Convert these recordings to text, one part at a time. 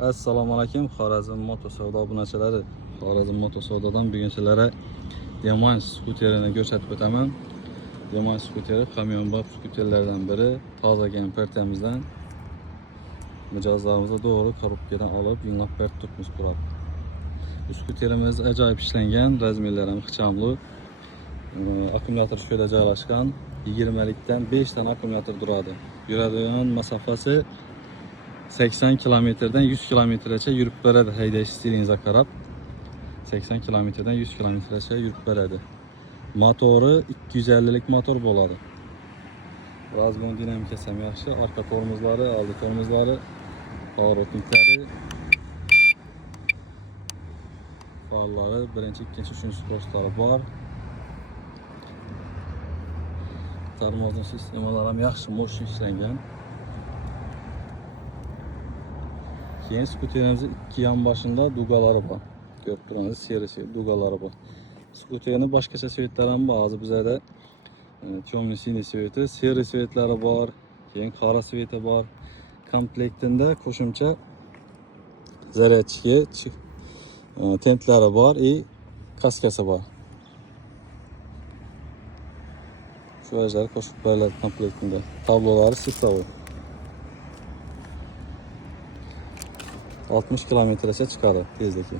Assalomu alaykum, Xorazm Moto Savdo obunachilari. Xorazm Moto Savdodan bugun sizlarga Yaman skuterini ko'rsatib o'taman. Yaman skuteri kamyonbop skuterlardan biri. Tozagan pertamizdan mijozlarimizga to'g'ri korobkadan olib, yunglab pert turibmiz turadi. Bu skuterimiz ajoyib ishlangan, razmerlari ham ixchamli. Akkumulyator shöyle joylashgan. 20likdan 5 tane akkumulyator duradi. Yuradigan masofasi 80 kilometrdan 100 kilometrgacha yurib beradi. Haydash stilingizni qarab 80 kilometrdan 100 kilometrgacha yurib beradi. Motori 250lik motor bo'ladi. Razgon dinamikasi ham yaxshi. Orqa tormozlari, oldi tormozlari, pоворotniklari, farlari, birinchi, ikkinchi, uchinchi postlari bor. Tormozning sistemalari ham yaxshi, mo'sh ishlangan. Keyin skuterimizning ikki yon boshida dugalari bor. Ko'rib turasiz, serisi dugalari bor. Skuterning boshqacha svetlari ham bor. Hozir bizlarda temный siniy sveti, seri svetlari bor, keyin qora sveti bor. Komplektida qo'shimcha zaryadchiki, tentlari bor va kaskasi bor. Shu ajlar qo'shib beriladi komplektida. Tablolari sistovi. 60 kilometrgacha chiqadi tezligi.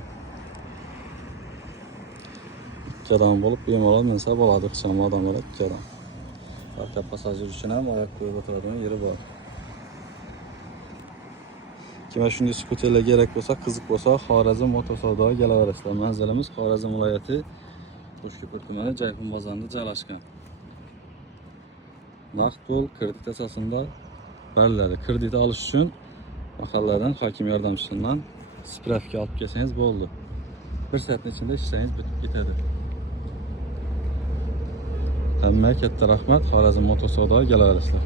Ikkidan bo'lib bemalol minsa bo'ladi, ixcham odamlar ikkidan. Orqa passajir uchun ham oyoq qo'yib o'tiradigan yeri bor. Kimga shunday skuterlar kerak bo'lsa, qiziq bo'lsa, Xorazm Moto Savdoga kelaverasizlar. Manzilimiz Xorazm viloyati Qo'shko'pir tumani Jaypun bozorida joylashgan. Naqd pul kredit asosida beriladi. Kredit olish uchun mahalladan hokim yordamchisidan spravka olib kelsangiz bo'ldi. Bir soatning ichida ishlangiz bitib ketadi. Hammaga katta rahmat. Xorazm Moto Savdoga kelaverasizlar.